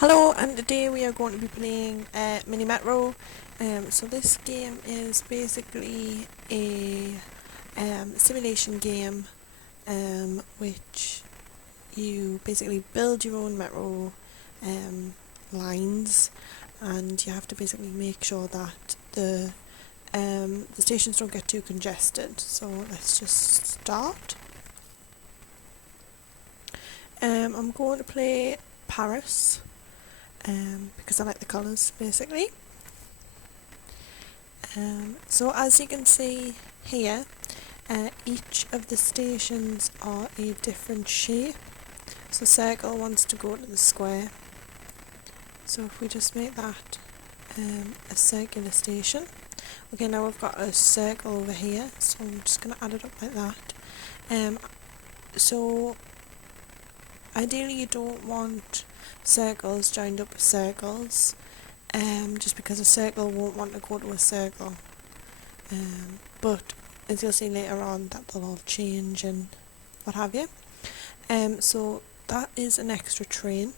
Hello, and today we are going to be playing Mini Metro. So this game is basically a simulation game, which you basically build your own metro lines, and you have to basically make sure that the stations don't get too congested. So let's just start. I'm going to play Paris. Because I like the colours basically. So as you can see here, each of the stations are a different shape. So circle wants to go to the square. So if we just make that a circular station. Okay, now we've got a circle over here, so I'm just going to add it up like that. So ideally you don't want circles joined up with circles, just because a circle won't want to go to a circle, but as you'll see later on that they'll all change and what have you. So that is an extra train.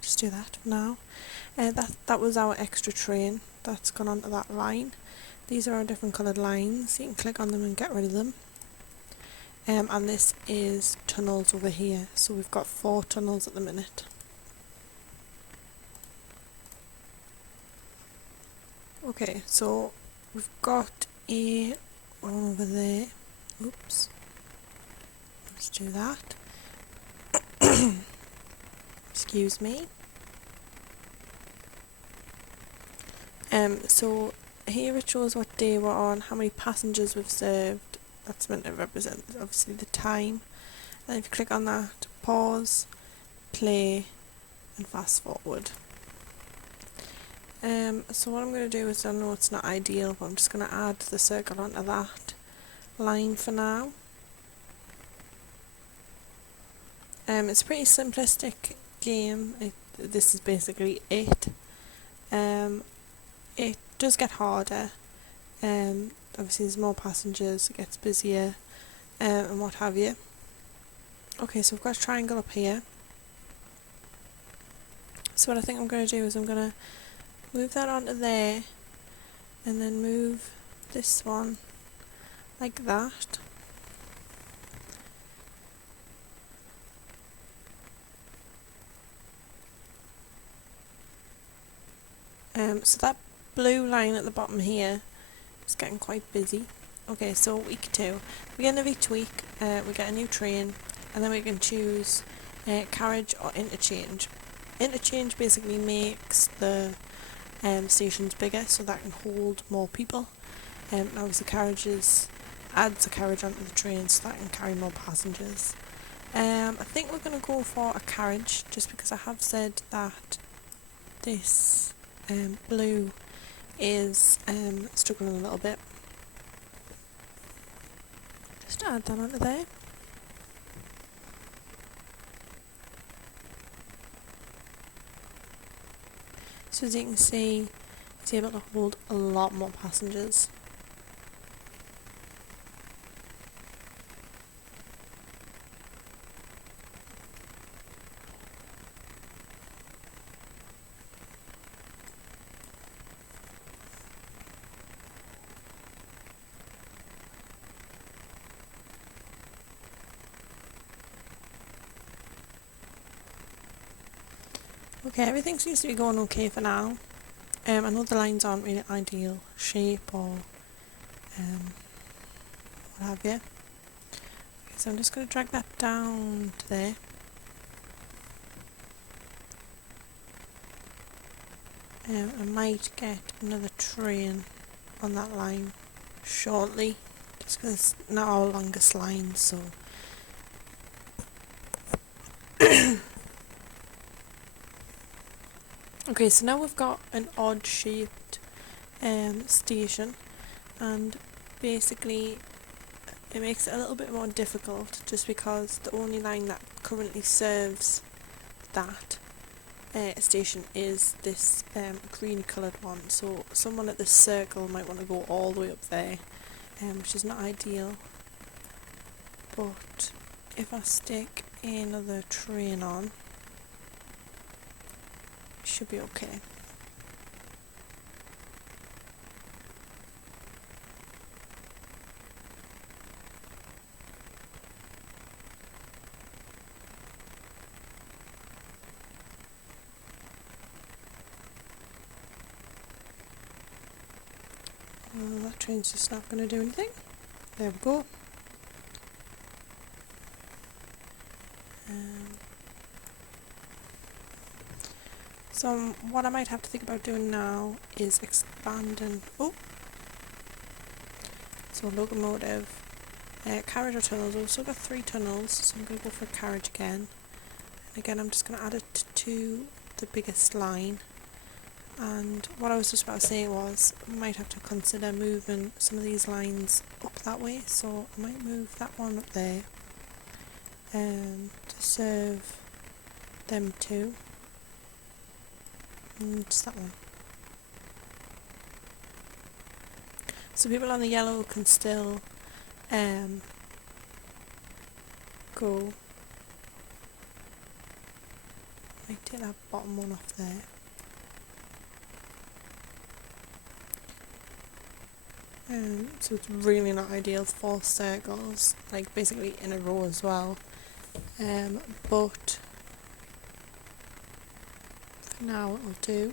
Just do that for now. That was our extra train that's gone onto that line. These are our different coloured lines, you can click on them and get rid of them. And this is tunnels over here, so we've got 4 tunnels at the minute. Okay, so we've got a one over there. Oops. Let's do that. Excuse me. So here it shows what day we're on, how many passengers we've served. That's meant to represent obviously the time. And if you click on that, pause, play, and fast forward. So what I'm going to do is, I know it's not ideal, but I'm just going to add the circle onto that line for now. It's a pretty simplistic game. This is basically it. It does get harder. Obviously there's more passengers, it gets busier, and what have you. Okay, so we've got a triangle up here. So what I think I'm going to do is I'm going to move that onto there, and then move this one like that. So that blue line at the bottom here is getting quite busy. Okay, so week 2. Beginning of each week, we get a new train, and then we can choose carriage or interchange. Interchange basically makes the stations bigger, so that can hold more people. Obviously carriages adds a carriage onto the train, so that can carry more passengers. I think we're going to go for a carriage, just because I have said that this blue is struggling a little bit. Just add that onto there. So as you can see, it's able to hold a lot more passengers. Okay, everything seems to be going okay for now. I know the lines aren't really ideal shape or what have you. Okay, so I'm just going to drag that down to there. I might get another train on that line shortly, just because it's not our longest line, so okay, so now we've got an odd shaped station, and basically it makes it a little bit more difficult, just because the only line that currently serves that station is this green coloured one, so someone at this circle might want to go all the way up there, which is not ideal. But if I stick another train on, should be okay. Well, that train's just not going to do anything. There we go. So what I might have to think about doing now is expanding. So locomotive, carriage or tunnels. I've also got 3 tunnels, so I'm going to go for carriage again. And again, I'm just going to add it to the biggest line. And what I was just about to say was, I might have to consider moving some of these lines up that way. So I might move that one up there, to serve them two. And just that one. So people on the yellow can still go. Might take that bottom one off there. So it's really not ideal for circles, like basically in a row as well. But for now it'll do.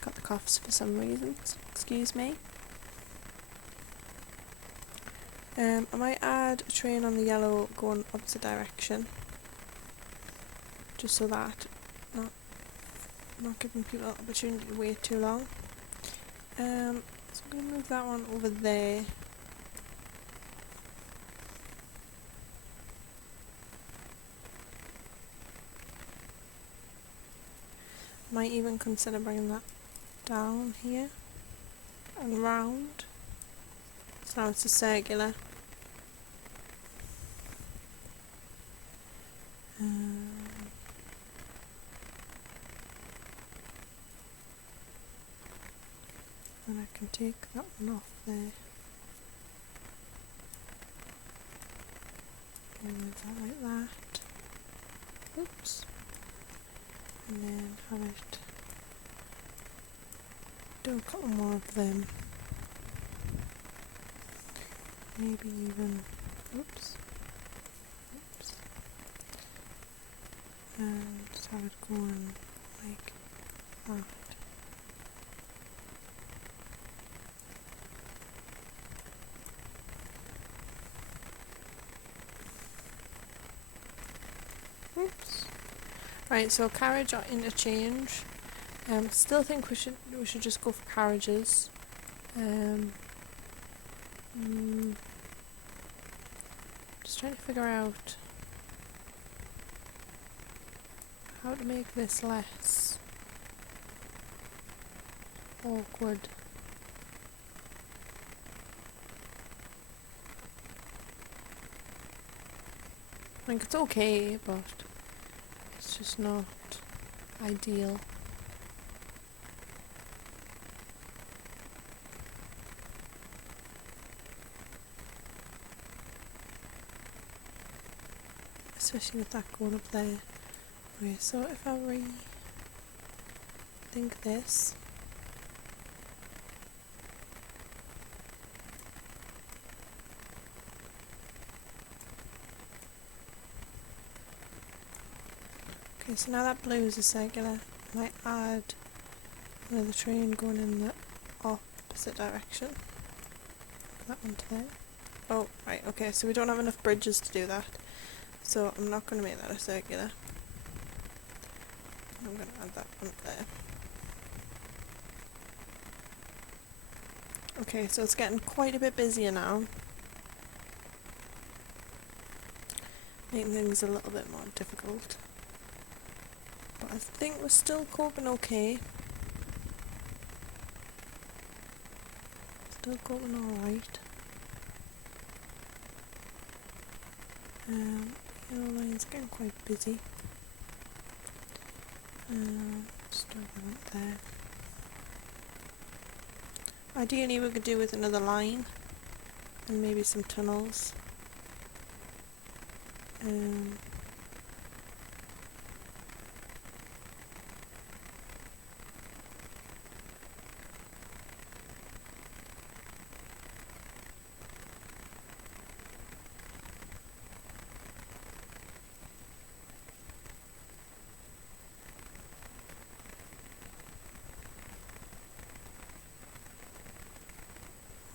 Got the coughs for some reason, excuse me. I might add a train on the yellow going opposite direction, just so that not giving people an opportunity to wait too long. So I'm going to move that one over there. Might even consider bringing that down here and round. So now it's a circular. And I can take that one off there. Move that like that. Oops. And then have it do a couple more of them. Maybe even oops. And just have it going like that. Oops. Right, so carriage or interchange. Still think we should just go for carriages. Just trying to figure out how to make this less awkward. I think it's okay, but it's just not ideal. Especially with that going up there. Okay, so if I rethink this. Okay, so now that blue is a circular, I might add another train going in the opposite direction. That one to there. Oh, right, okay, so we don't have enough bridges to do that. So I'm not going to make that a circular. I'm going to add that one there. Okay, so it's getting quite a bit busier now. Making things a little bit more difficult. But I think we're still coping okay. Still coping alright. Yellow line's getting quite busy. Just do that there. Ideally we could do with another line. and maybe some tunnels.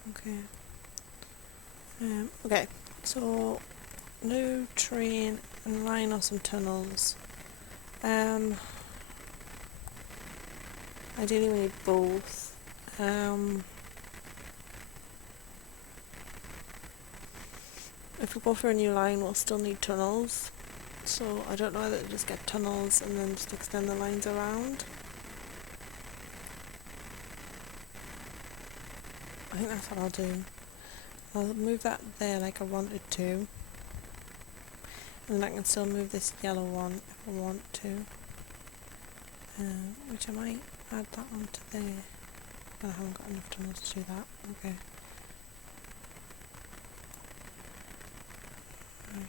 Okay. Okay, so new train and line or some tunnels. Ideally we need both. If we go for a new line, we'll still need tunnels. So I don't know whether to just get tunnels and then just extend the lines around. I think that's what I'll do. I'll move that there like I wanted to. And then I can still move this yellow one if I want to. Which I might add that onto there. But I haven't got enough tunnels to do that. Okay. Right.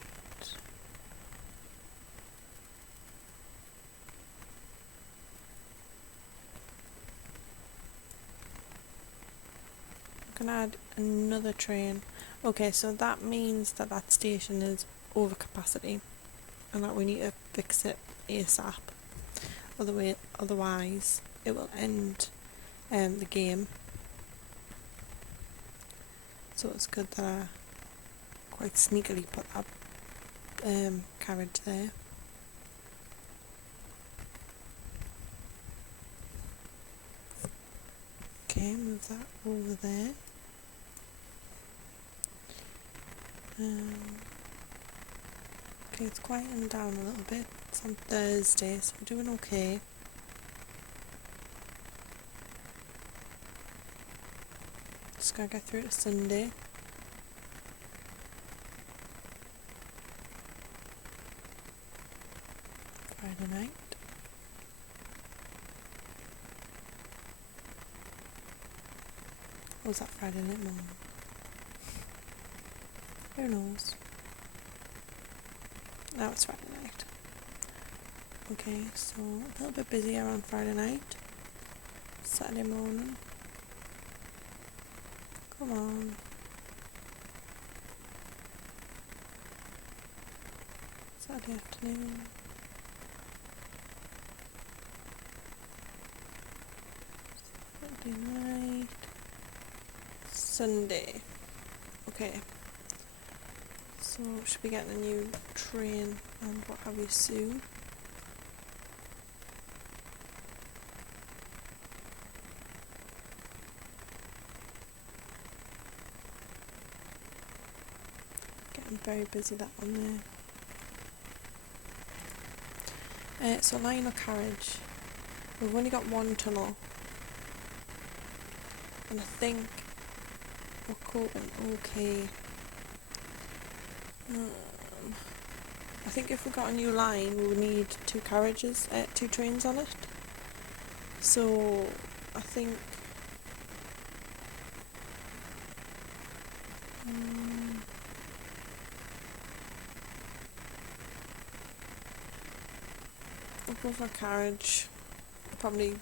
I can add another train. Okay, so that means that that station is over capacity and that we need to fix it ASAP. Otherwise it will end the game. So it's good that I quite sneakily put that carriage there. Okay, move that over there. Okay, it's quieting down a little bit. It's on Thursday, so we're doing okay. Just gotta get through to Sunday. Friday night. Or was that Friday night morning? Who knows? Now it's Friday night. Okay, so a little bit busy around Friday night. Saturday morning. Come on. Saturday afternoon. Saturday night. Sunday. Okay. So should be getting a new train and what have you soon. Getting very busy, that one there. So line or carriage. We've only got one tunnel. And I think we're coping okay. I think if we got a new line we would need two trains on it. So I think I'll go for a carriage. Probably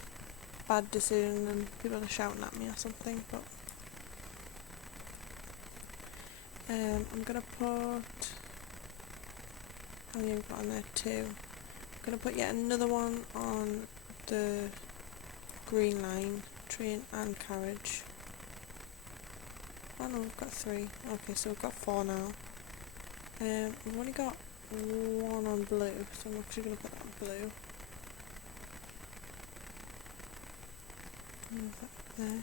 bad decision and people are shouting at me or something, but I'm gonna put, how many have we got on there? 2. I'm gonna put yet another one on the green line, train and carriage. Oh no, we've got 3. Okay, so we've got 4 now. We've only got 1 on blue, so I'm actually gonna put that on blue. Move that up there.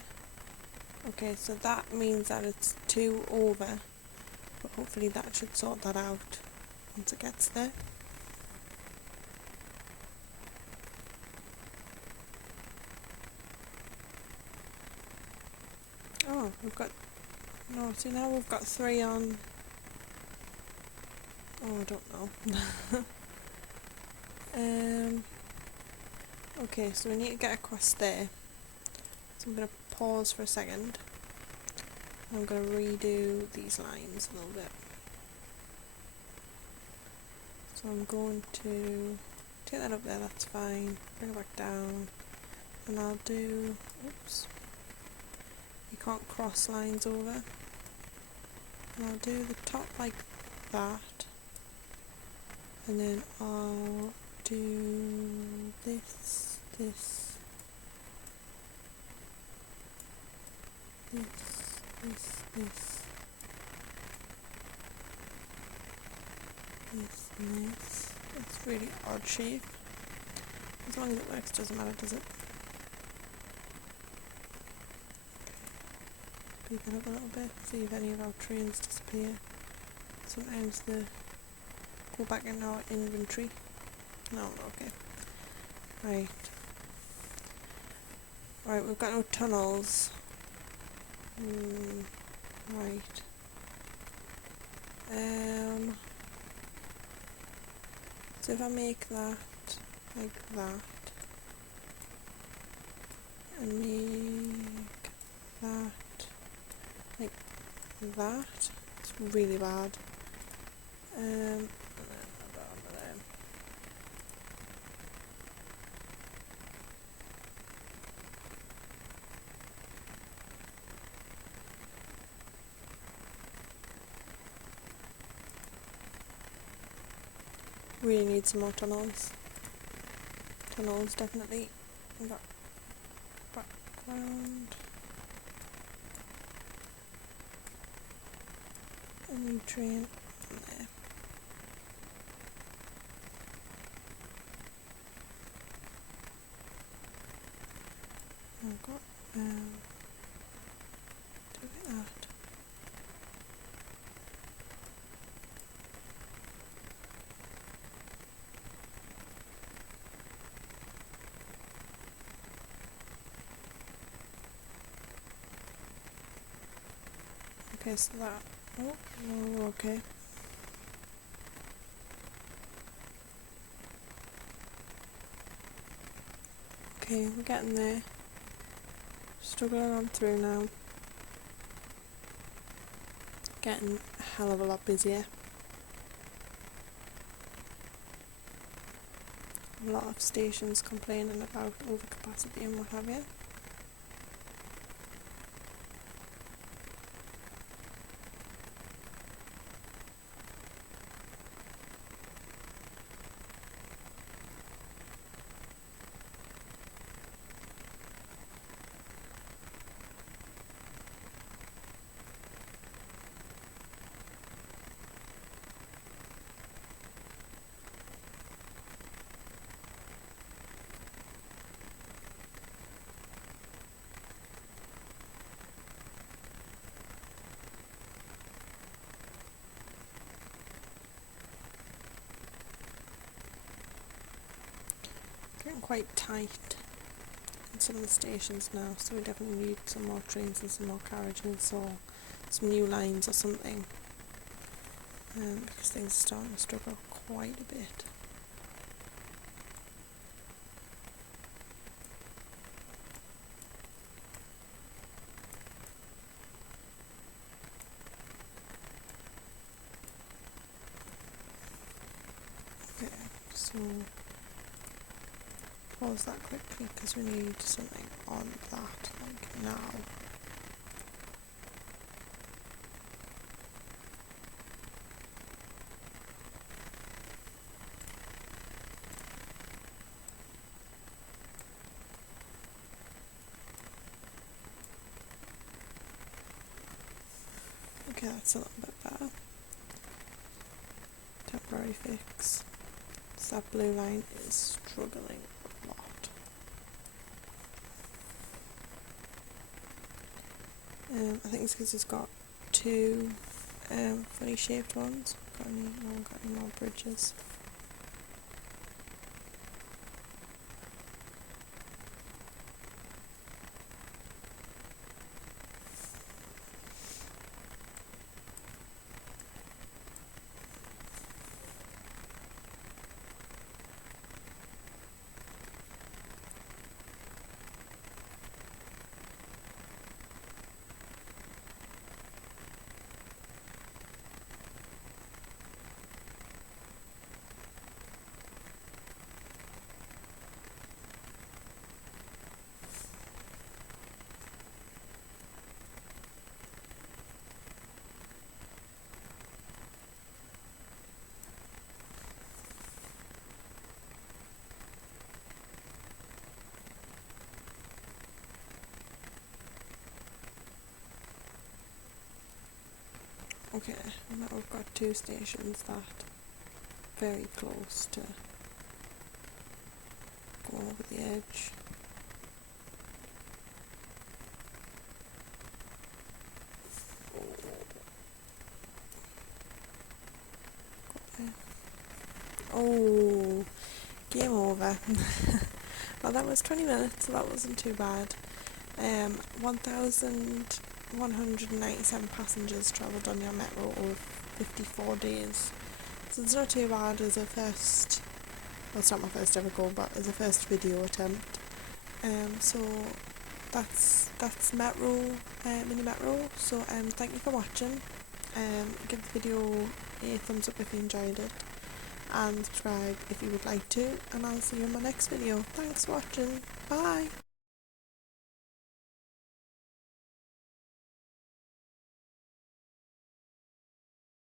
Okay, so that means that it's 2 over, but hopefully that should sort that out once it gets there. Oh, we've got, no, see now we've got 3 on, oh I don't know. Okay, so we need to get across there. So I'm going to pause for a second I'm going to redo these lines a little bit. So I'm going to take that up there, that's fine, bring it back down, and I'll do, oops, you can't cross lines over, and I'll do the top like that, and then I'll do this, this, and this. It's a really odd shape. As long as it works, doesn't matter, does it? Speed that up a little bit, see if any of our trains disappear. Sometimes they go back in our inventory. No, okay. Right. Right, we've got no tunnels. Right. So if I make that like that, and make that like that, it's really bad. Really need some more tunnels. Tunnels, definitely. We've got background. A new train there. I've got, do like that. Okay, so that, oh, okay. Okay, we're getting there. Struggling on through now. Getting a hell of a lot busier. A lot of stations complaining about overcapacity and what have you. Getting quite tight in some of the stations now, so we definitely need some more trains and some more carriages or some new lines or something, because things are starting to struggle quite a bit. Okay, so pause that quickly because we need something on that, like now. Okay, that's a little bit better. Temporary fix. So that blue line is struggling a lot. I think it's because it's got two funny shaped ones. Got any more bridges? Okay, now we've got two stations that very close to go over the edge. Oh, game over. Well, that was 20 minutes, so that wasn't too bad. 1,197 passengers travelled on your metro over 54 days. So it's not too bad as a first, well, it's not my first ever go, but as a first video attempt. So that's Metro, Mini Metro. So thank you for watching. Give the video a thumbs up if you enjoyed it, and subscribe if you would like to, and I'll see you in my next video. Thanks for watching. Bye.